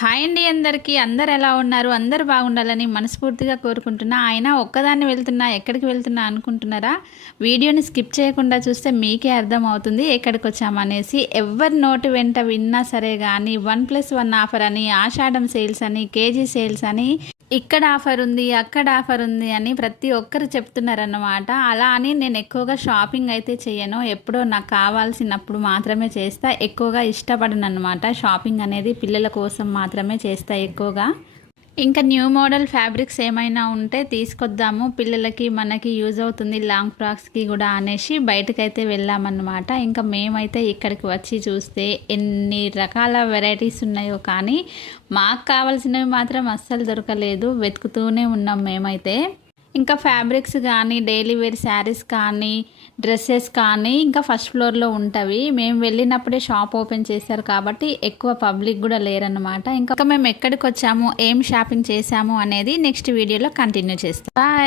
Hi అండి అందరికీ. అందరు ఎలా ఉన్నారు? అందరూ బాగుండాలని మనస్ఫూర్తిగా కోరుకుంటున్నా. అయినా ఒక్కదాన్ని వెళ్తున్నా, ఎక్కడికి వెళ్తున్నా అనుకుంటున్నారా? వీడియోని స్కిప్ చేయకుండా చూస్తే మీకే అర్థమవుతుంది ఎక్కడికి వచ్చామనేసి. ఎవరి నోటి వెంట విన్నా సరే కానీ 1+1 ఆఫర్ అని, ఆషాఢం సేల్స్ అని, కేజీ సేల్స్ అని, ఇక్కడ ఆఫర్ ఉంది, అక్కడ ఆఫర్ ఉంది అని ప్రతి ఒక్కరు చెప్తున్నారన్నమాట. అలా అని నేను ఎక్కువగా షాపింగ్ అయితే చేయను. ఎప్పుడో నాకు కావాల్సినప్పుడు మాత్రమే చేస్తా. ఎక్కువగా ఇష్టపడను అనమాట. షాపింగ్ అనేది పిల్లల కోసం మాత్రమే చేస్తా ఎక్కువగా. ఇంకా న్యూ మోడల్ ఫ్యాబ్రిక్స్ ఏమైనా ఉంటే తీసుకొద్దాము, పిల్లలకి మనకి యూజ్ అవుతుంది లాంగ్ ఫ్రాక్స్కి కూడా అనేసి బయటకైతే వెళ్ళామన్నమాట. ఇంకా మేమైతే ఇక్కడికి వచ్చి చూస్తే ఎన్ని రకాల వెరైటీస్ ఉన్నాయో కానీ మాకు కావాల్సినవి మాత్రం అస్సలు దొరకలేదు. వెతుకుతూనే ఉన్నాం మేమైతే. ఇంకా ఫ్యాబ్రిక్స్ కానీ, డైలీ వేర్ శారీస్ కానీ, డ్రెస్సెస్ కానీ ఇంకా ఫస్ట్ ఫ్లోర్లో ఉంటవి. మేము వెళ్ళినప్పుడే షాప్ ఓపెన్ చేశారు కాబట్టి ఎక్కువ పబ్లిక్ కూడా లేరన్నమాట. ఇంకా మేము ఎక్కడికి వచ్చాము, ఏం షాపింగ్ చేశాము అనేది నెక్స్ట్ వీడియోలో కంటిన్యూ చేస్తాం. బాయ్.